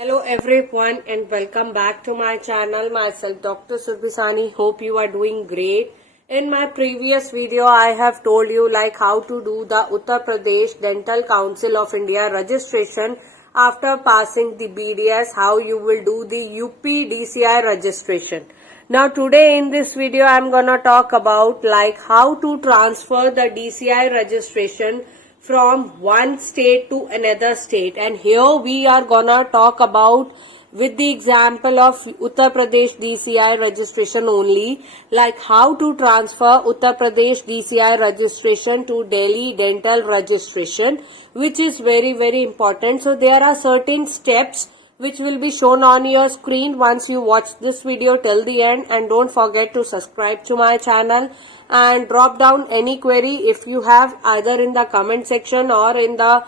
Hello everyone and welcome back to my channel. Myself Dr. Surbhisani. Hope you are doing great. In my previous video I have told you like how to do the Uttar Pradesh Dental Council of India registration after passing the BDS, how you will do the UP DCI registration. Now today in this video I am gonna talk about like how to transfer the DCI registration from one state to another state, and here we are gonna talk about with the example of Uttar Pradesh DCI registration only, like how to transfer Uttar Pradesh DCI registration to Delhi dental registration, which is very important. So there are certain steps which will be shown on your screen once you watch this video till the end, and don't forget to subscribe to my channel and drop down any query if you have, either in the comment section or in the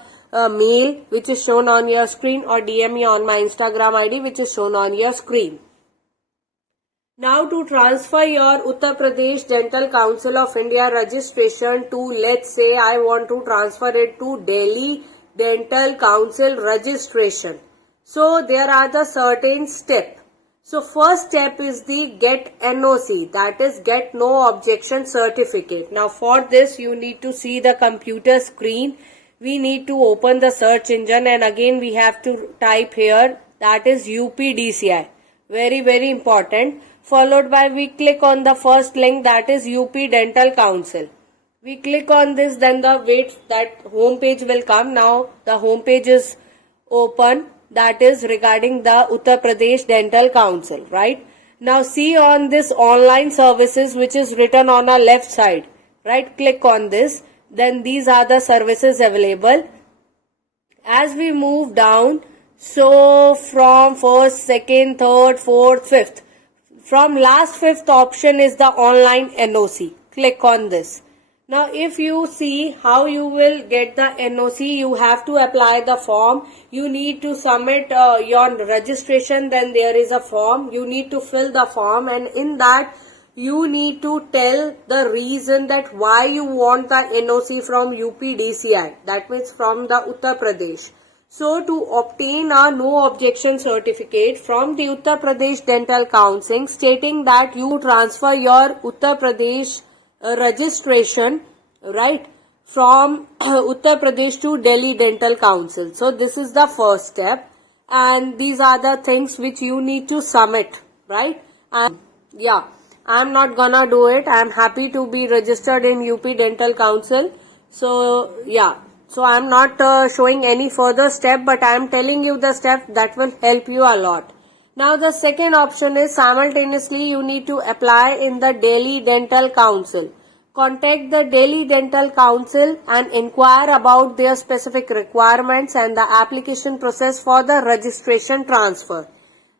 mail which is shown on your screen, or DM me on my Instagram ID which is shown on your screen. Now to transfer your Uttar Pradesh Dental Council of India registration to, let's say I want to transfer it to Delhi Dental Council registration. So there are the certain steps. So first step is the get NOC, that is get no objection certificate. Now for this you need to see the computer screen. We need to open the search engine and again we have to type here, that is UPDCI. Very important. Followed by we click on the first link, that is UP Dental Council. We click on this, then the that home page will come. Now the home page is open, that is regarding the Uttar Pradesh Dental Council, right? Now see on this online services which is written on our left side, right? Click on this. Then these are the services available. As we move down, so from first, second, third, fourth, fifth, from last fifth option is the online NOC. Click on this. Now if you see how you will get the NOC, you have to apply the form. You need to submit your registration, then there is a form. You need to fill the form, and in that you need to tell the reason that why you want the NOC from UPDCI, that means from the Uttar Pradesh. So to obtain a no objection certificate from the Uttar Pradesh Dental Council stating that you transfer your Uttar Pradesh registration, right, from Uttar Pradesh to Delhi Dental Council. So this is the first step, and these are the things which you need to submit, right? And yeah, I'm not gonna do it. I'm happy to be registered in UP Dental Council. So yeah, so I'm not showing any further step, but I'm telling you the step that will help you a lot. Now the second option is simultaneously you need to apply in the Delhi Dental Council. Contact the Delhi Dental Council and inquire about their specific requirements and the application process for the registration transfer.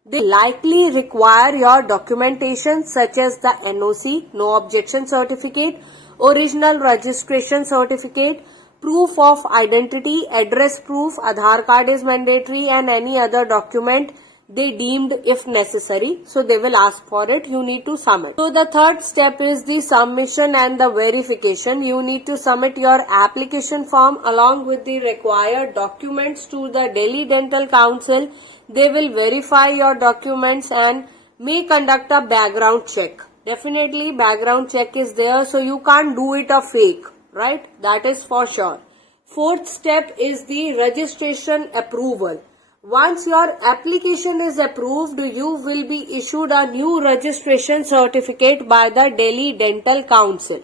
They likely require your documentation such as the NOC, no objection certificate, original registration certificate, proof of identity, address proof, Aadhaar card is mandatory, and any other document they deemed if necessary. So they will ask for it. You need to submit. So the third step is the submission and the verification. You need to submit your application form along with the required documents to the Delhi Dental Council. They will verify your documents and may conduct a background check. Definitely background check is there, so you can't do it a fake, right? That is for sure. Fourth step is the registration approval. Once your application is approved, you will be issued a new registration certificate by the Delhi Dental Council.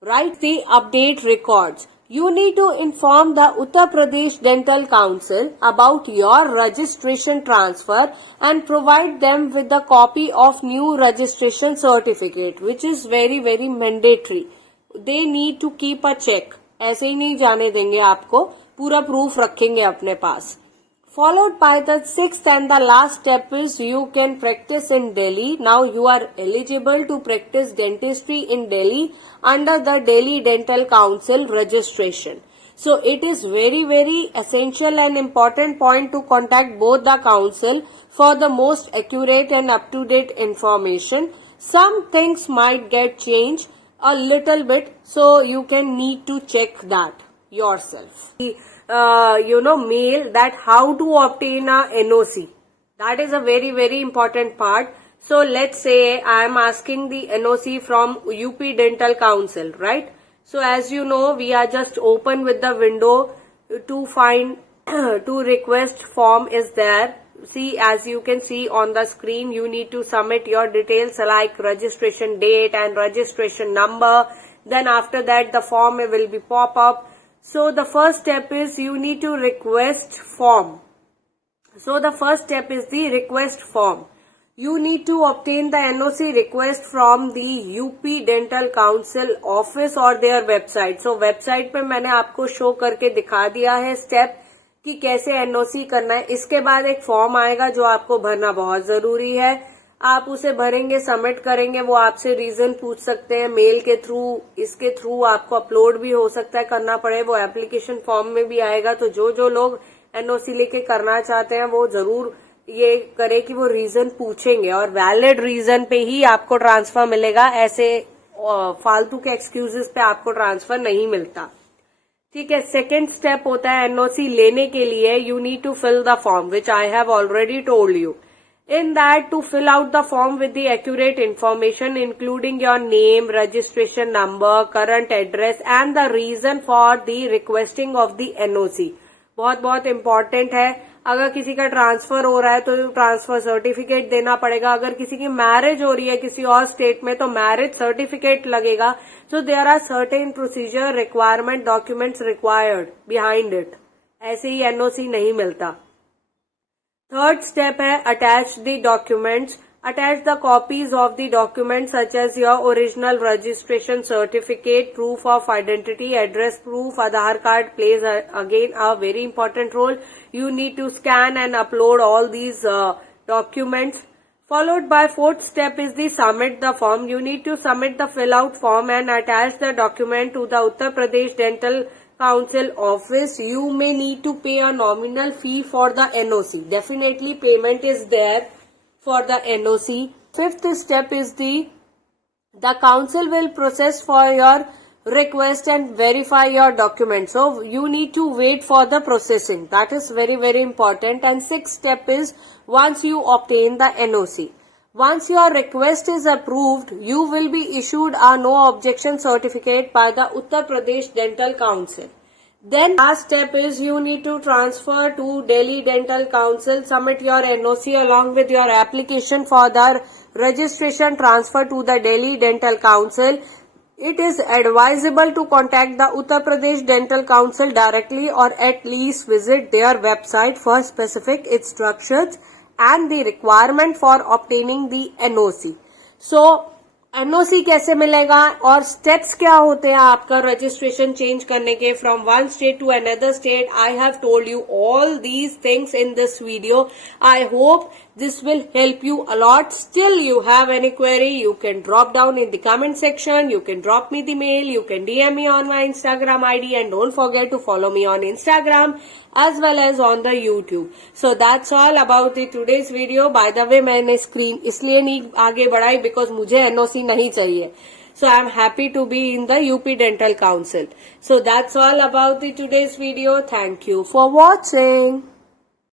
Write the update records. You need to inform the Uttar Pradesh Dental Council about your registration transfer and provide them with the copy of new registration certificate, which is very mandatory. They need to keep a check. ऐसे ही नहीं जाने देंगे आपको, पूरा proof रखेंगे अपने पास. Followed by the sixth and the last step is you can practice in Delhi. Now you are eligible to practice dentistry in Delhi under the Delhi Dental Council registration. So it is very essential and important point to contact both the council for the most accurate and up-to-date information. Some things might get changed a little bit, so you can need to check that yourself. Mail that how to obtain a NOC. That is a very, very important part. So let's say I am asking the NOC from UP Dental Council, right? So as you know, we are just open with the window to find to request form is there. See, as you can see on the screen, you need to submit your details like registration date and registration number. Then after that, the form will be pop up. So the first step is you need to request form. So the first step is the request form. You need to obtain the NOC request from the UP Dental Council office or their website. So website पे मैंने आपको show करके दिखा दिया है step कि कैसे NOC करना है. इसके बाद एक फॉर्म आएगा जो आपको भरना बहुत जरूरी है. आप उसे भरेंगे, सबमिट करेंगे, वो आपसे रीजन पूछ सकते हैं मेल के थ्रू, इसके थ्रू आपको अपलोड भी हो सकता है, करना पड़े. वो एप्लीकेशन फॉर्म में भी आएगा. तो जो लोग NOC लेके करना चाहते हैं वो जरूर ये करे कि वो रीजन पूछेंगे और वैलिड रीजन पे ही आपको ट्रांसफर मिलेगा. ऐसे फालतू के एक्सक्यूजेस पे आपको ट्रांसफर नहीं मिलता. ठीक है. सेकेंड स्टेप होता है NOC लेने के लिए you need to fill the form which I have already told you. In that, to fill out the form with the accurate information including your name, registration number, current address and the reason for the requesting of the NOC. बहुत बहुत important है. अगर किसी का transfer हो रहा है तो ट्रांसफर सर्टिफिकेट देना पड़ेगा. अगर किसी की मैरिज हो रही है किसी और स्टेट में तो मैरिज सर्टिफिकेट लगेगा. So there are certain procedure, requirement, documents required behind it. ऐसे ही NOC नहीं मिलता. थर्ड स्टेप है attach the documents. Attach the copies of the documents such as your original registration certificate, proof of identity, address proof, Aadhaar card plays again a very important role. You need to scan and upload all these documents. Followed by fourth step is the submit the form. You need to submit the fill out form and attach the document to the Uttar Pradesh Dental Council office. You may need to pay a nominal fee for the NOC. Definitely payment is there for the NOC. Fifth step is the council will process for your request and verify your documents. So you need to wait for the processing. That is very, very important. And sixth step is once you obtain the NOC. Once your request is approved, you will be issued a no objection certificate by the Uttar Pradesh Dental Council. Then last step is you need to transfer to Delhi Dental Council, submit your NOC along with your application for the registration transfer to the Delhi Dental Council. It is advisable to contact the Uttar Pradesh Dental Council directly or at least visit their website for specific instructions and the requirement for obtaining the NOC. So NOC कैसे मिलेगा और steps क्या होते हैं आपका registration change करने के from one state to another state. I have told you all these things in this video. I hope this will help you a lot. Still you have any query, you can drop down in the comment section, you can drop me the mail, you can DM me on my Instagram ID and don't forget to follow me on Instagram as well as on the YouTube. So that's all about the today's video. By the way, मैंने screen इसलिए नहीं आगे बढ़ाई because मुझे NOC नहीं चाहिए. So I am happy to be in the UP Dental Council. So that's all about the today's video. Thank you for watching.